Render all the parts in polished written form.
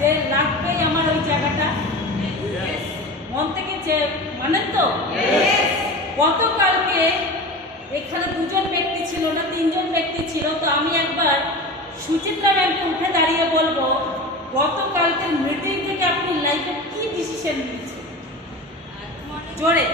যে লাগবেই আমার ওই জায়গাটা? মন থেকে যে মানেন তো? গতকালকে এখানে দুজন ব্যক্তি ছিল না, তিনজন ব্যক্তি ছিল। তো আমি একবার সুচিত্রা ম্যামকে উঠে দাঁড়িয়ে বলবো, গতকালকের মিটিং থেকে আপনি লাইফে কি ডিসিশন নিয়েছেন? জোরে।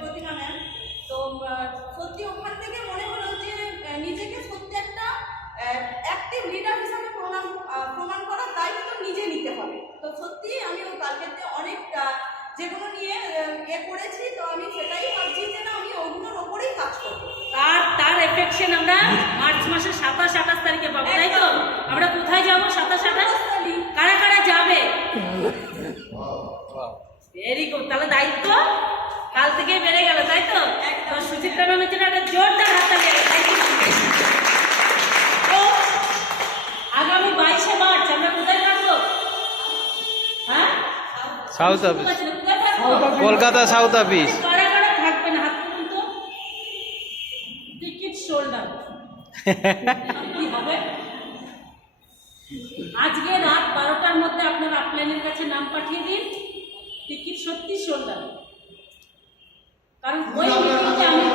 প্রতিমা ম্যাম, তো সত্যি ওখান থেকে মনে হলো যে নিজেকে সত্যি একটা অ্যাক্টিভ লিডার হিসাবে প্রমাণ করার দায়িত্ব নিজে নিতে হবে। তো সত্যি আমি ওই কালকেতে অনেক যেগুলো নিয়ে করেছি, তো আমি সেটাই ভাবছি যে না, আমি ওগুলোর ওপরেই কাজ করবো। তার এফেকশন আমরা মার্চ মাসের 27-28 তারিখে পাবো, তাই তো? আমরা কোথায় যাবো 27-28? কারা কারা যাবে? Very good. তাহলে দায়িত্ব কাল থেকে বেড়ে গেল, তাই তো? সুচিত্রা ম্যামের জন্য একটা জোরদার হাততালি। তো আগামী 22শে মার্চ আমরা কোথায় থাকবো? হ্যাঁ, south office, Kolkata south office. কারা কারা থাকবেন হাত তুলুন তো। Ticket sold out. কি হবে? আজকে রাত 12টার মধ্যে আপনার আপলাইনের কাছে নাম পাঠিয়ে দিন। টিকিট সত্যি সোল্ড আউট। কারণ ওই মিটিংটা আমি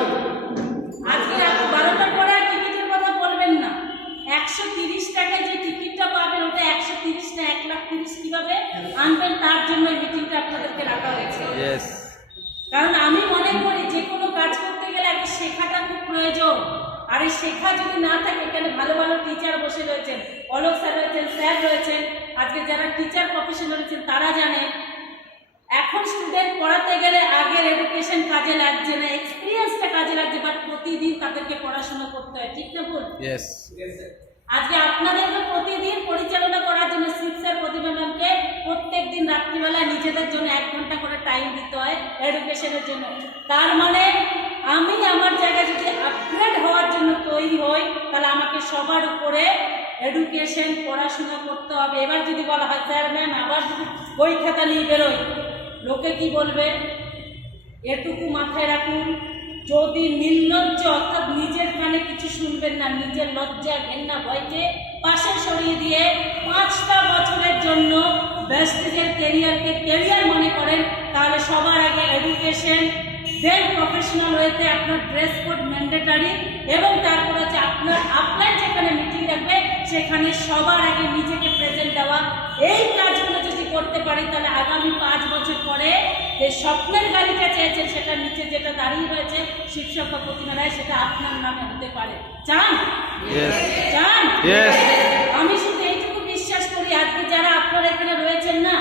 আজকে রাত 12টার পরে আর টিকিটের কথা বলবেন না। 130 টাকায় যে টিকিটটা পাবেন, ওটা 130 না 1,30,000 কিভাবে আনবেন, তার জন্য এই মিটিংটা আপনাদেরকে রাখা হয়েছে। কারণ আমি মনে করি যে কোনো কাজ করতে গেলে আগে শেখাটা খুব প্রয়োজন। আর এই শেখা যদি না থাকে, এখানে ভালো ভালো টিচার বসে রয়েছেন, অলোক স্যার রয়েছেন, স্যার রয়েছেন, আজকে যারা টিচার প্রফেশনাল রয়েছেন তারা জানে এখন স্টুডেন্ট পড়াতে গেলে আগের এডুকেশন কাজে লাগছে না, এক্সপিরিয়েন্সটা কাজে লাগছে, বাট প্রতিদিন তাদেরকে পড়াশোনা করতে হয়, ঠিক না বল? আজকে আপনাদেরকে প্রতিদিন পরিচালনা করার জন্য শিক্ষার প্রতিভা ম্যামকে প্রত্যেক দিন রাত্রিবেলা নিজেদের জন্য 1 ঘন্টা করে টাইম দিতে হয় এডুকেশনের জন্য। তার মানে আমি আমার জায়গায় যদি আপগ্রেড হওয়ার জন্য তৈরি হই, তাহলে আমাকে সবার উপরে এডুকেশন পড়াশোনা করতে হবে। এবার যদি বলা হয় স্যার ম্যাম আবার যদি বই খাতা নিয়ে বেরোই, লোকে কি বলবে? এটুকু মাথায় রাখুন, যদি নির্লজ্জ অর্থাৎ নিজের কানে কিছু শুনবেন না, নিজের লজ্জা ঘেন্না ভয়কে পাশে সরিয়ে দিয়ে 5টা বছরের জন্য ব্যস্তিদের ক্যারিয়ারকে ক্যারিয়ার মনে করেন, তাহলে সবার আগে এডুকেশন, দেন প্রফেশনাল ওয়েতে আপনার ড্রেস কোড ম্যান্ডেটারি, এবং তারপর হচ্ছে আপনার যেখানে মিটিং রাখবে সেখানে সবার আগে নিজেকে প্রেজেন্ট দেওয়া। এই কাজগুলো যদি করতে পারি, তাহলে আগামী 5 বছর পরে যে স্বপ্নের গাড়িটা চেয়েছেন, সেটা নিচে যেটা দাঁড়িয়ে রয়েছে শিক্ষক বা প্রতিমা রায়, সেটা আপনার নামে হতে পারে। চান? চান? আমি শুধু এইটুকু বিশ্বাস করি, আজকে যারা আপনারা এখানে রয়েছেন না,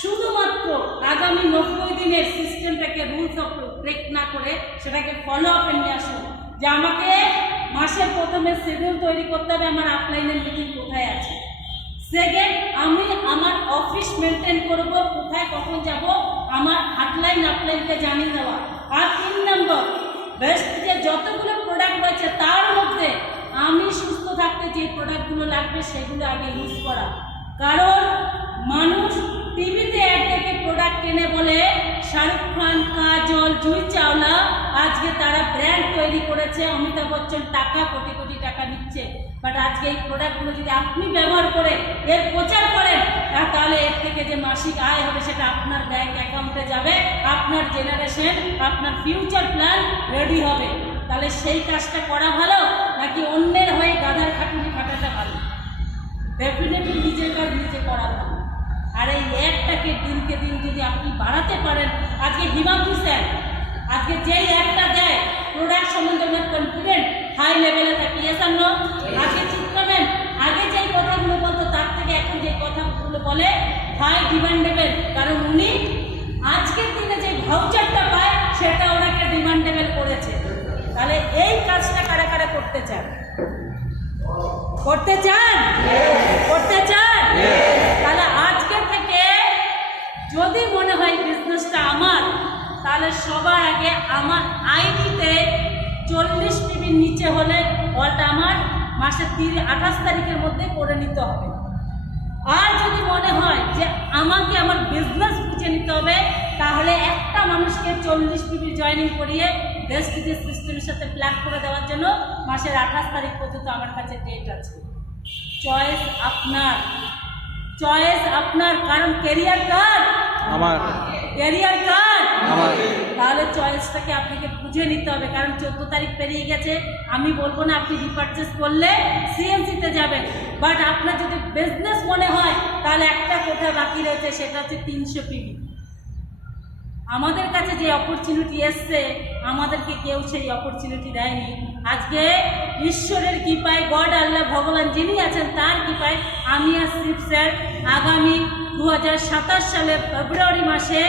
শুধুমাত্র আগামী 90 দিনের সিস্টেমটাকে রুলস অফ ব্রেক না করে সেটাকে ফলো আপে নিয়ে আসুন। যে আমাকে মাসের প্রথমে শিডিউল তৈরি করতে হবে, আমার আপলাইনের মিটিং কোথায় আছে। সেকেন্ড, আমি আমার অফিস মেনটেন করব, কোথায় কখন যাব, আমার হাটলাইন আপলাইনকে জানিয়ে দেওয়া। আর 3 নম্বর, বেস্ট যে যতগুলো প্রোডাক্ট রয়েছে তার মধ্যে আমি সুস্থ থাকতে যে প্রোডাক্টগুলো লাগবে সেগুলো আগে ইউজ করা। কারণ মানুষ টিভিতে অ্যাড দেখে প্রোডাক্ট কিনে বলে শাহরুখ খান, কাজল, জুই চাওলা আজকে তারা ব্র্যান্ড তৈরি করেছে, অমিতাভ বচ্চন টাকা কোটি কোটি টাকা নিচ্ছে। বাট আজকে এই প্রোডাক্টগুলো যদি আপনি ব্যবহার করে এর প্রচার করেন, তাহলে এর থেকে যে মাসিক আয় হবে সেটা আপনার ব্যাংক অ্যাকাউন্টে যাবে, আপনার জেনারেশন, আপনার ফিউচার প্ল্যান রেডি হবে। তাহলে সেই কাজটা করা ভালো নাকি অন্যের হয়ে গাধার খাটুনি খাটাটা ভালো? ডেফিনেটলি নিজের কাজ নিজে করা ভালো। আর এই অ্যাডটাকে দিনকে দিন যদি আপনি বাড়াতে পারেন, আজকে হিমাংশু স্যার আজকে যেই অ্যাডটা দেয় প্রোডাক্ট সম্বন্ধে ওনার কনফিডেন্ট হাই লেভেলে থাকে, আজকে চিত্রমেন আগে যেই কথাগুলো বলতো তার থেকে এখন যে কথাগুলো বলে হাই ডিমান্ডেবল। কারণ উনি আজকের দিনে করতে চান? করতে চান? তাহলে আজকে থেকে যদি মনে হয় বিজনেসটা আমার, তাহলে সবার আগে আমার আইডিতে 40 পিবির নিচে হলে ওটা আমার মাসের 28 তারিখের মধ্যে করে নিতে হবে। আর যদি মনে হয় যে আমাকে আমার বিজনেস বুঝে নিতে হবে, তাহলে একটা মানুষকে 40 পিবি জয়েনিং করিয়ে ডেস্টিনি সিস্টেমের সাথে প্ল্যাগ করে দেওয়ার জন্য মাসের 28 তারিখ পর্যন্ত আমার কাছে ডেট আছে। চয়েস আপনার, চয়েস আপনার। কারণ ক্যারিয়ার কার? আমার। ক্যারিয়ার কার? আমার। তাহলে চয়েসটাকে আপনাকে বুঝে নিতে হবে। কারণ 14 তারিখ পেরিয়ে গেছে, আমি বলবো না আপনি রিপারচেস করলে সিএনসিতে যাবেন, বাট আপনার যদি বিজনেস মনে হয় তাহলে একটা কোথা বাকি রয়েছে, সেটা হচ্ছে 300 পিবি। আমাদের কাছে যে অপরচুনিটি এসছে, আমাদেরকে কেউ সেই অপরচুনিটি দেয়নি। আজকে ঈশ্বরের কৃপায়, গড আল্লাহ ভগবান যিনি আছেন তার কৃপায় আমি আর শিব স্যার আগামী 2027 সালের ফেব্রুয়ারি মাসে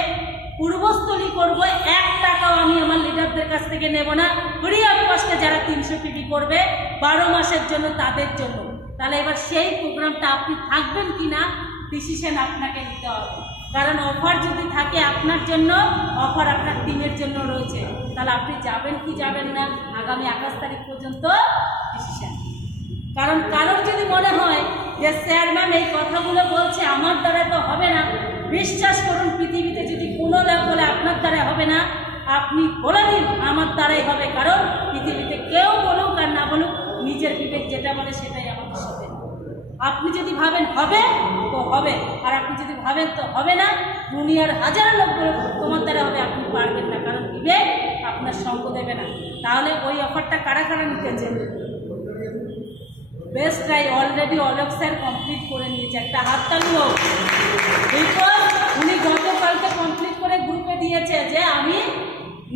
পূর্বস্থলী করবো। 1 টাকাও আমি আমার লিডারদের কাছ থেকে নেব না, ফ্রি অফ কস্টে যারা 300 পিবি করবে 12 মাসের জন্য, তাদের জন্য। তাহলে এবার সেই প্রোগ্রামটা আপনি থাকবেন কি না ডিসিশন আপনাকে নিতে হবে। কারণ অফার যদি থাকে আপনার জন্য, অফার আপনার টিমের জন্য রয়েছে, তাহলে আপনি যাবেন কি যাবেন না আগামী 28 তারিখ পর্যন্ত ডিসিশন। কারণ কারোর যদি মনে হয় যে স্যার ম্যাম এই কথাগুলো বলছে আমার দ্বারা তো হবে না, বিশ্বাস করুন পৃথিবীতে যদি কোনো লাভ বলে আপনার দ্বারা হবে না, আপনি বলে দিন আমার দ্বারাই হবে। কারণ পৃথিবীতে কেউ বলুক আর না বলুক, নিজের বিবেক যেটা বলে সেটাই আমাদের সাথে। আপনি যদি ভাবেন হবে তো হবে, আর আপনি যদি ভাবেন তো হবে না, দুনিয়ার হাজার লোক বলুক তোমার দ্বারা হবে, আপনি পারবেন না। কারণ বিবেক আপনার সঙ্গ দেবে না। তাহলে ওই অফারটা কারা কারা নিতেছে? Best try already Alok sir complete করে নিয়েছে, একটা হাততালি হোক। বিকজ উনি গতকালকে কমপ্লিট করে গ্রুপে দিয়েছে যে আমি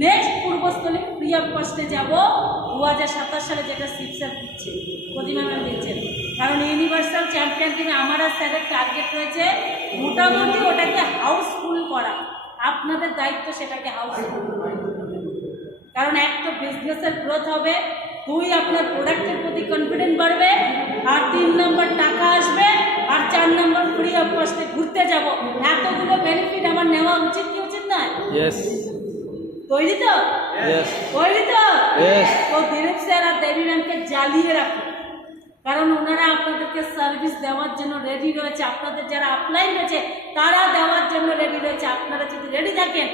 নেক্সট পূর্বস্থলী ফ্রি অফ কস্টে যাবো 2027 সালে, যেটা শিব স্যার দিচ্ছে, প্রতিমা ম্যাম দিচ্ছেন। কারণ ইউনিভার্সাল চ্যাম্পিয়ন টিমে আমার আর স্যারের টার্গেট রয়েছে মোটামুটি ওটাকে হাউসফুল করা। আপনাদের দায়িত্ব সেটাকে হাউসফুল করা। কারণ এক তো বিজনেসের গ্রোথ হবে, 2 আপনার প্রোডাক্টের প্রতি কনফিডেন্ট বাড়বে, আর 3 নম্বর টাকা আসবে, আর 4 নম্বর ফ্রি অফ কস্টে ঘুরতে যাব। এতগুলো বেনিফিট আমার নেওয়া উচিত কি উচিত নয়? ইয়েস। তৈরি তো? ইয়েস। তৈরি তো? ইয়েস। তো দিলীপ স্যার আর দেবী ম্যামকে জ্বালিয়ে রাখুন, কারণ ওনারা আপনাদেরকে সার্ভিস দেওয়ার জন্য রেডি রয়েছে। আপনাদের যারা আপলাইন রয়েছে তারা দেওয়ার জন্য রেডি রয়েছে। আপনারা যদি রেডি থাকেন